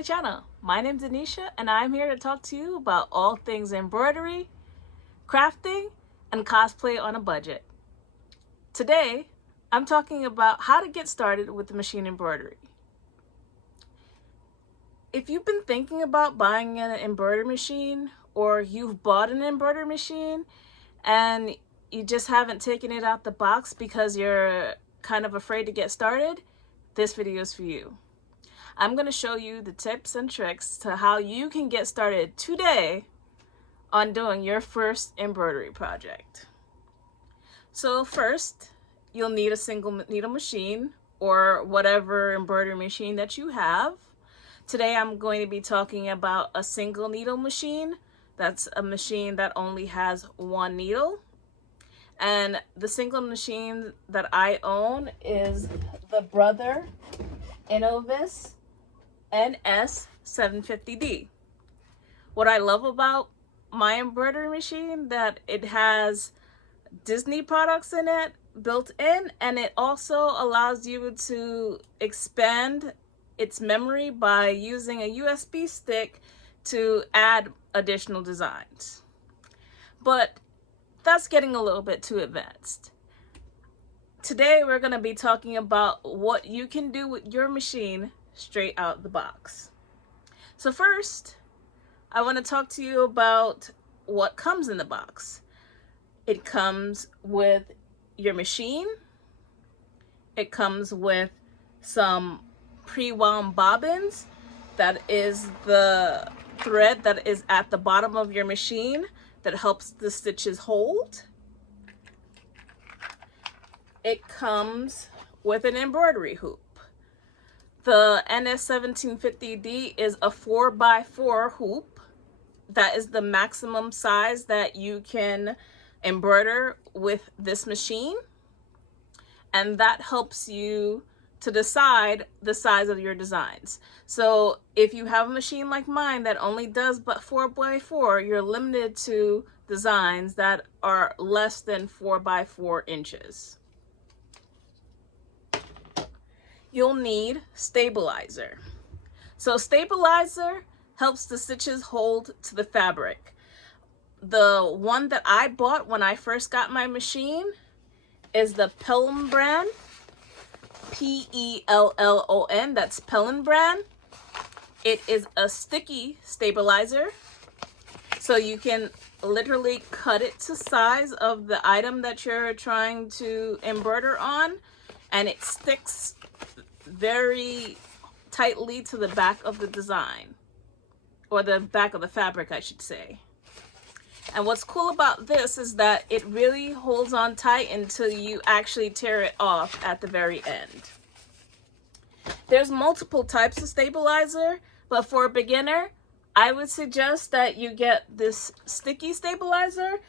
my channel. My name's Anisha and I'm here to talk to you about all things embroidery, crafting, and cosplay on a budget. Today, I'm talking about how to get started with the machine embroidery. If you've been thinking about buying an embroidery machine, or you've bought an embroidery machine and you just haven't taken it out the box because you're kind of afraid to get started, this video is for you. I'm going to show you the tips and tricks to how you can get started today on doing your first embroidery project. So first, you'll need a single needle machine or whatever embroidery machine that you have. Today I'm going to be talking about a single needle machine. That's a machine that only has one needle. And the single machine that I own is the Brother Innovis NS750D. What I love about my embroidery machine that it has Disney products in it built in, and it also allows you to expand its memory by using a USB stick to add additional designs. But that's getting a little bit too advanced. Today we're going to be talking about what you can do with your machine straight out the box. So first, I want to talk to you about what comes in the box. It comes with your machine. It comes with some pre-wound bobbins. That is the thread that is at the bottom of your machine that helps the stitches hold. It comes with an embroidery hoop. The NS1750D is a 4x4 hoop. That is the maximum size that you can embroider with this machine. And that helps you to decide the size of your designs. So if you have a machine like mine that only does but 4x4, you're limited to designs that are less than 4x4 inches. You'll need stabilizer. So stabilizer helps the stitches hold to the fabric. The one that I bought when I first got my machine is the Pellon brand. P-E-L-L-O-N, that's Pellon brand. It is a sticky stabilizer. So you can literally cut it to size of the item that you're trying to embroider on, and it sticks very tightly to the back of the design, or the back of the fabric, I should say. And what's cool about this is that it really holds on tight until you actually tear it off at the very end. There's multiple types of stabilizer, but for a beginner, I would suggest that you get this sticky stabilizer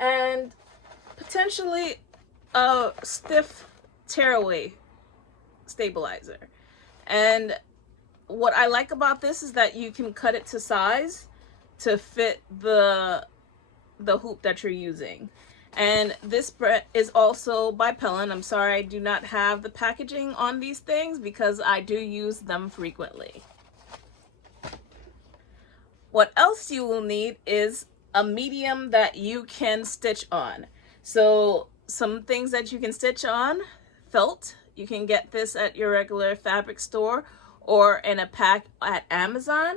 and potentially a stiff tearaway stabilizer. And what I like about this is that you can cut it to size to fit the hoop that you're using. And this is also by Pellon. I'm sorry I do not have the packaging on these things because I do use them frequently. What else you will need is a medium that you can stitch on. So some things that you can stitch on: felt. You can get this at your regular fabric store or in a pack at Amazon.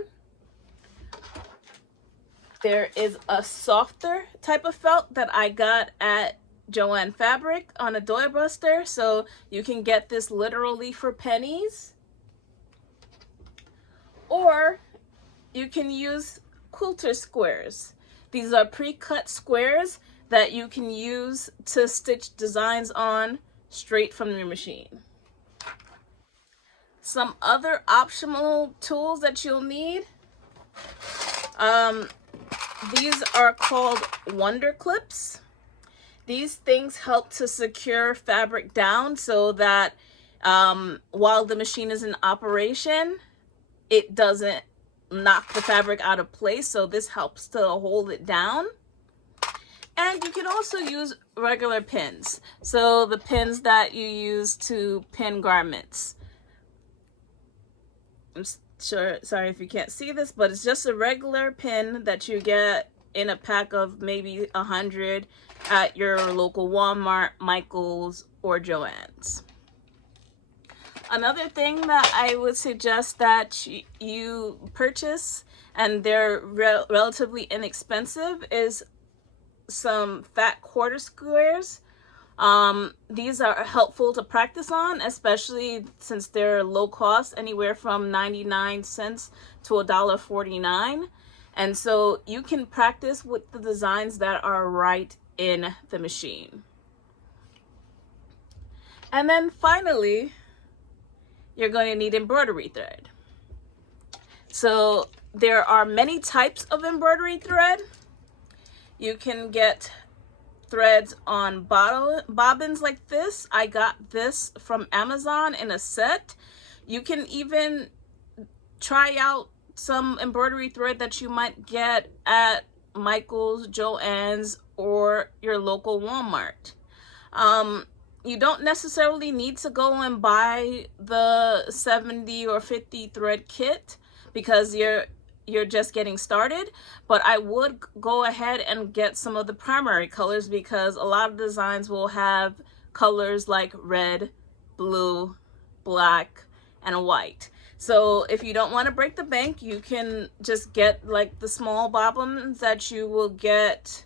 There is a softer type of felt that I got at Joann Fabric on a doorbuster, so you can get this literally for pennies. Or you can use quilter squares. These are pre-cut squares that you can use to stitch designs on straight from your machine. Some other optional tools that you'll need. These are called Wonder Clips. These things help to secure fabric down so that while the machine is in operation, it doesn't knock the fabric out of place. So this helps to hold it down. And you can also use regular pins. So the pins that you use to pin garments. sorry if you can't see this, but it's just a regular pin that you get in a pack of maybe 100 at your local Walmart, Michael's, or Joann's. Another thing that I would suggest that you purchase, and they're relatively inexpensive, is some fat quarter squares. These are helpful to practice on, especially since they're low cost, anywhere from 99 cents to $1.49. And so you can practice with the designs that are right in the machine. And then finally, you're going to need embroidery thread. So there are many types of embroidery thread. You can get threads on bobbins like this. I got this from Amazon in a set. You can even try out some embroidery thread that you might get at Michael's, Joann's, or your local Walmart. You don't necessarily need to go and buy the 70 or 50 thread kit because you're just getting started, but I would go ahead and get some of the primary colors because a lot of designs will have colors like red, blue, black, and white. So if you don't want to break the bank, you can just get like the small bobbins that you will get,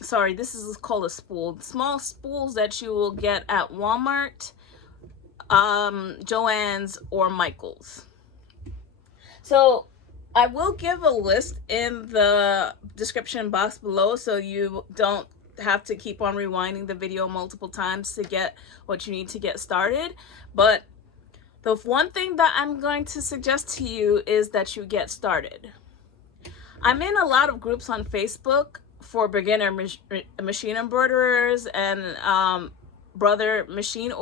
sorry, this is called a spool. Small spools that you will get at Walmart, Joann's, or Michael's. So I will give a list in the description box below so you don't have to keep on rewinding the video multiple times to get what you need to get started. But the one thing that I'm going to suggest to you is that you get started. I'm in a lot of groups on Facebook for beginner machine embroiderers and brother machine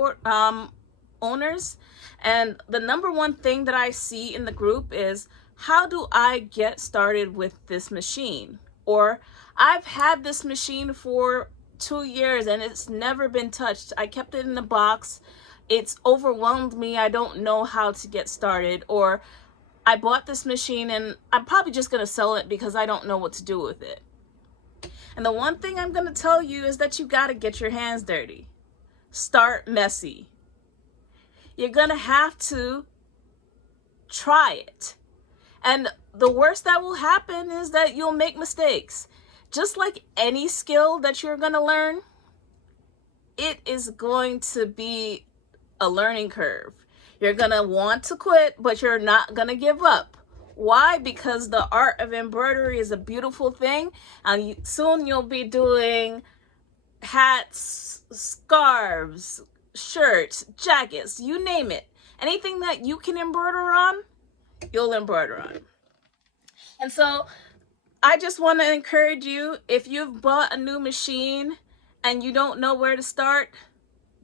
owners, and the number one thing that I see in the group is, how do I get started with this machine? Or, I've had this machine for 2 years and it's never been touched. I kept it in a box. It's overwhelmed me. I don't know how to get started. Or, I bought this machine and I'm probably just going to sell it because I don't know what to do with it. And the one thing I'm going to tell you is that you got to get your hands dirty. Start messy. You're going to have to try it. And the worst that will happen is that you'll make mistakes. Just like any skill that you're going to learn, it is going to be a learning curve. You're going to want to quit, but you're not going to give up. Why? Because the art of embroidery is a beautiful thing, and soon you'll be doing hats, scarves, shirts, jackets, you name it. Anything that you can embroider on, you'll embroider on. And so I just want to encourage you, if you've bought a new machine and you don't know where to start,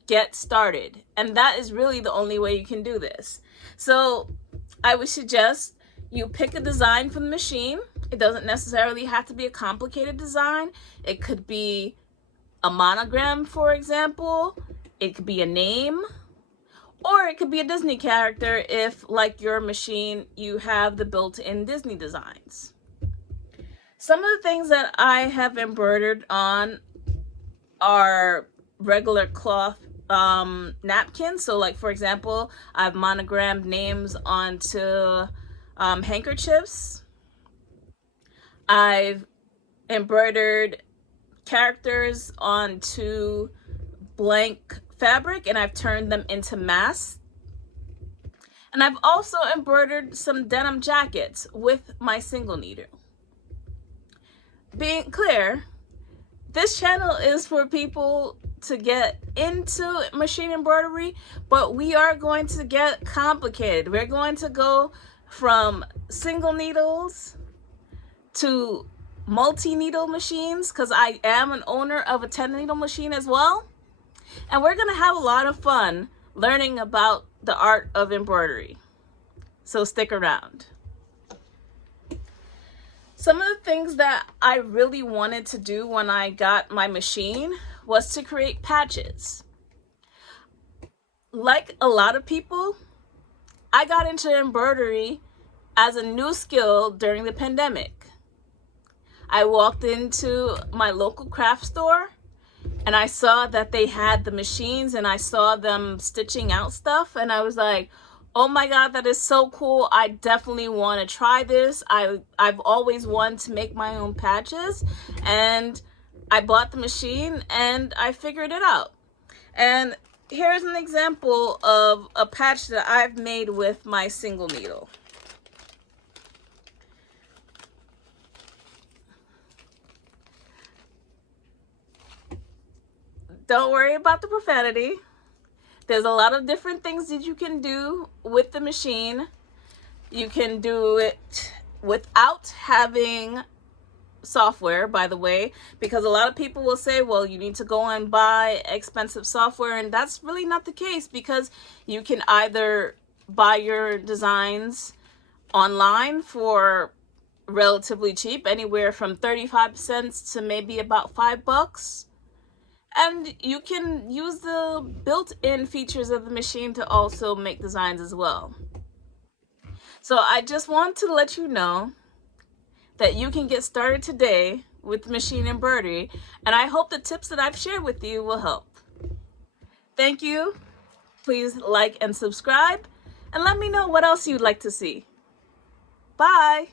get started. And that is really the only way you can do this. So I would suggest you pick a design from the machine. It doesn't necessarily have to be a complicated design. It could be a monogram, for example. It could be a name, or it could be a Disney character if, like your machine, you have the built-in Disney designs. Some of the things that I have embroidered on are regular cloth napkins. So like, for example, I've monogrammed names onto handkerchiefs. I've embroidered characters onto blank fabric and I've turned them into masks. And I've also embroidered some denim jackets with my single needle. Being clear, this channel is for people to get into machine embroidery, but we are going to get complicated. We're going to go from single needles to multi-needle machines, because I am an owner of a 10-needle machine as well. And we're going to have a lot of fun learning about the art of embroidery. So stick around. Some of the things that I really wanted to do when I got my machine was to create patches. Like a lot of people, I got into embroidery as a new skill during the pandemic. I walked into my local craft store and I saw that they had the machines and I saw them stitching out stuff, and I was like, oh my God, that is so cool. I definitely want to try this. I've always wanted to make my own patches, and I bought the machine and I figured it out. And here's an example of a patch that I've made with my single needle. Don't worry about the profanity. There's a lot of different things that you can do with the machine. You can do it without having software, by the way, because a lot of people will say, well, you need to go and buy expensive software, and that's really not the case, because you can either buy your designs online for relatively cheap, anywhere from 35 cents to maybe about $5. And you can use the built-in features of the machine to also make designs as well. So I just want to let you know that you can get started today with machine embroidery, and I hope the tips that I've shared with you will help. Thank you. Please like and subscribe, and let me know what else you'd like to see. Bye.